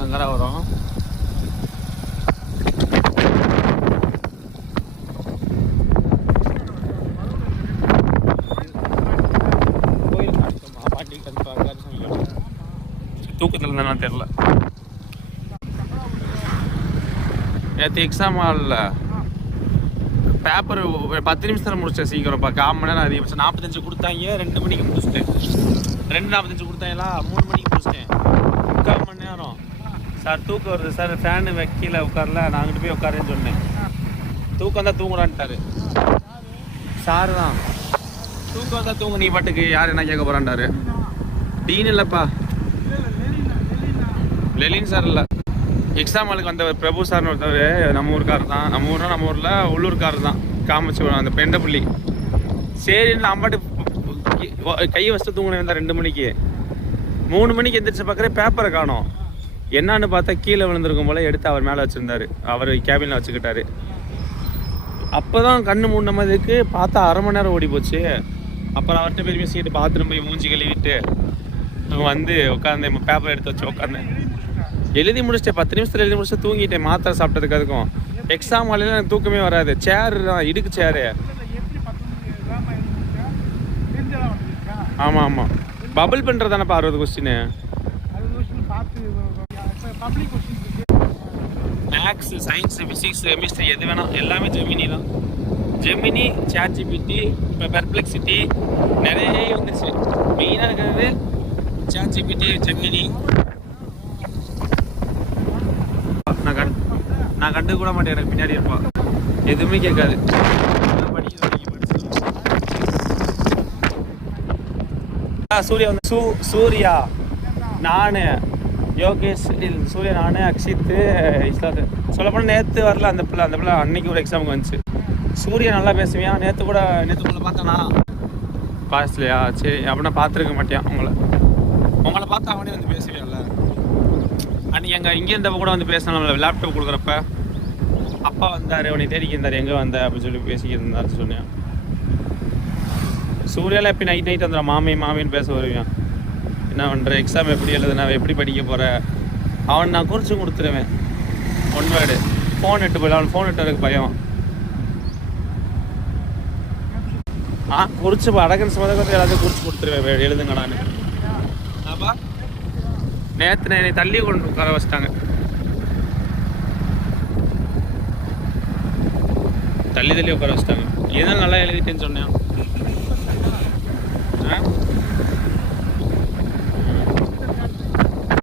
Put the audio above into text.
சங்கராபுரம். தூக்கத்தில் இருந்தாலும் தெரியல. நேற்று எக்ஸாம் ஹாலில் பேப்பர் 10 நிமிஷத்தில் முடிச்சேன். சீக்கிரம் 1/4 மணி நேரம் அதிகபட்சம் 45 கொடுத்தாங்க. 2 மணிக்கு முடிச்சுட்டேன். 2:45 கொடுத்தாங்களா, 3 மணிக்கு முடிச்சிட்டேன். 3/4 மணி நேரம். சார் தூக்கம் வருது சார், ஃபேனு வைக்கல உட்காரல, நான் அங்கிட்டு போய் உட்காருன்னு சொன்னேன். தூக்கம் தான் தூங்குறான்ட்டாரு சார் தான். தூக்கம் தான் தூங்க, நீ பாட்டுக்கு யார் என்ன கேட்க போறான்டாரு. டீன் இல்லைப்பா, லெலின் சார் இல்லை. எக்ஸாம் ஹாலுக்கு வந்த பிரபு சார்னு ஒருத்தவர் நம்ம ஊருக்கார் தான். நம்ம ஊரில் உள்ளூர்கார் தான். காமிச்சு அந்த பெண்டப்புள்ளி. சரி அம்பாட்டு கையை வச்சுட்டு தூங்கினேன் 2 மணிக்கு. 3 மணிக்கு எந்திரிச்சு பார்க்குறேன், பேப்பரை காணோம். என்னான்னு பார்த்தா கீழே விழுந்திருக்கும் போல, எடுத்து அவர் மேலே வச்சுருந்தாரு. அவர் கேபினில் வச்சுக்கிட்டாரு. அப்போ தான் கண்ணு மூடின மாதிரிக்கு பார்த்தா 1/2 மணி நேரம் ஓடி போச்சு. அப்புறம் அவர்கிட்ட பெருமை சீட்டு பாத்ரூம் போய் மூஞ்சி கழுவிட்டு வந்து உட்காந்து பேப்பர் எடுத்து வச்சு உட்காந்தேன். எழுதி முடிச்சிட்டேன். 10 நிமிஷத்தில் எழுதி முடிச்சுட்டு தூங்கிட்டேன். மாத்திரை சாப்பிட்டதுக்கு அதுக்கும். எக்ஸாம் ஹாலில் எனக்கு தூக்கமே வராது. சேரு தான், இடுக்கு சேரு. ஆமாம் ஆமாம், பபிள் பண்ணுறதானப்பா 60 question. Maths, science, physics, chemistry எது வேணாம் எல்லாமே ஜெமினி தான். ஜெமினி, ChatGPT, இப்போ பெர்ப்ளெக்சிட்டி நிறைய வந்துச்சு. மெயினாக இருக்கிறது ChatGPT, ஜெமினி. நான் கண்டு கூட மாட்டேன், எனக்கு பின்னாடி இருப்பான். எதுவுமே கேட்காது. சூர்யா வந்து சூர்யா, நான் யோகேஷ், சூர்யா, நான் அக்ஷித்து, இஸ்லாத்து. சொல்லப்போனால் நேற்று வரல அந்த பிள்ளை அன்னைக்கு ஒரு எக்ஸாமுக்கு வந்துச்சு. சூர்யா நல்லா பேசுவியான். நேற்று கூட பார்த்தேனா பாஸ்லையா? சரி, அப்படின்னா பார்த்துருக்க மாட்டேன். உங்களை பார்த்தா அவனே வந்து பேசுவியான்ல. அன்றைக்கி இங்கே இருந்தப்போ கூட வந்து பேசினால, லேப்டாப் கொடுக்குறப்ப அப்பா வந்தார், அவனை தேடிக்க இருந்தார், எங்கே வந்த அப்படின்னு சொல்லி பேசிக்கிட்டு இருந்தார் சொன்னேன். சூர்யாவில் எப்போ நைட் வந்துடும் மாமின்னு பேச வருவேன். என்ன பண்ணுற, எக்ஸாம் எப்படி எழுதுனா, எப்படி படிக்க போகிற, அவன் நான் குறித்து கொடுத்துருவேன். 1 வேர்டு ஃபோன் எட்டு போயிடும். அவன் ஃபோன் எட்டு எனக்கு பயம். குறிச்சு அடகன்ஸ் முதல் எல்லாத்தையும் குறிச்சு கொடுத்துருவேன், எழுதுங்கடான்னு. ஆப்பா நேற்று என்னை தள்ளி கொண்டு உட்கார வச்சிட்டாங்க. தள்ளி உட்கார வச்சிட்டாங்க. எதுவும் நல்லா எழுதிட்டேன்னு சொன்னேன்.